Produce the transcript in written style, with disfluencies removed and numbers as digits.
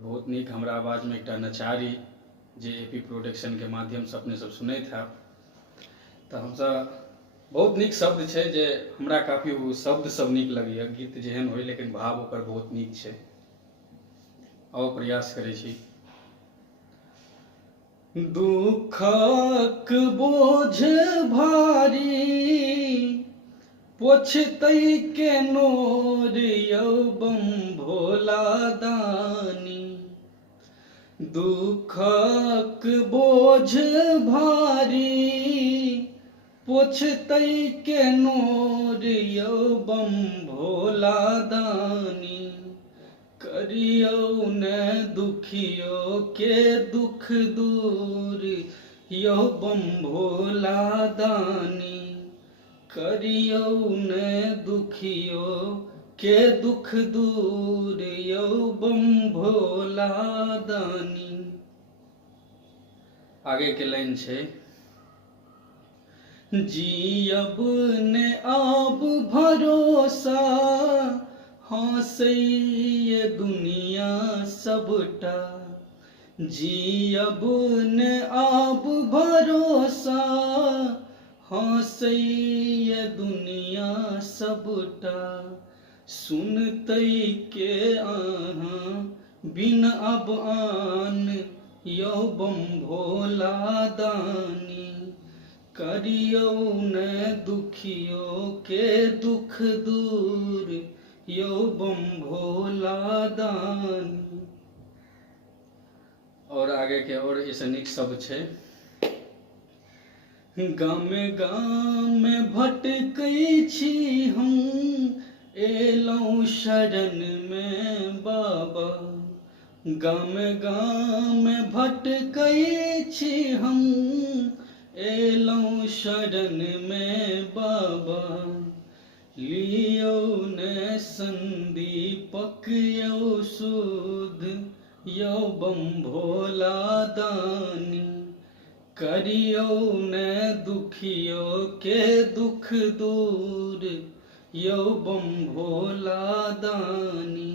बहुत नीक हमरा आवाज में एक नचारी जे एपी प्रोडक्शन के माध्यम से अपने सब सुनैत है तो हम सब बहुत नीक शब्द छै जे हमरा काफी वो शब्द सब नीक लगैया। गीत जेहन होय लेकिन भाव ओकर बहुत नीक छै। और प्रयास करै छी। दुखक बोझ भारी पोछतै के नोर यौ बम भोला दानी। दुखक बोझ भारी पोछतै के नोर यौ बम भोला दानी। करियौ ने दुखियो के दुख दूर यौ बम भोला दानी। करियौ ने दुखियो के दुख दूर यौ बम भोला दानी। आगे के लाइन छै जियब ने आब भरोसा हँसै ये दुनिया सबटा। जियब ने आब भरोसा हँसै ये दुनिया सबटा। सुनतै के अहाँ बिन अब आन यौ बम भोला दानी। करियौ ने दुखियो के दुख दूर यौ बम भोला दानी। और आगे के और ऐसे निक शब्द छै गामे गामे भटकै छी हम एलौं शरण में बाबा। गामे गामे भटकै छी हम एलौं शरण में बाबा। लियौ ने संदीपक यौ सुध यौ बम भोला दानी। करियौ ने दुखियो के दुख दूर यौ बम भोला दानी।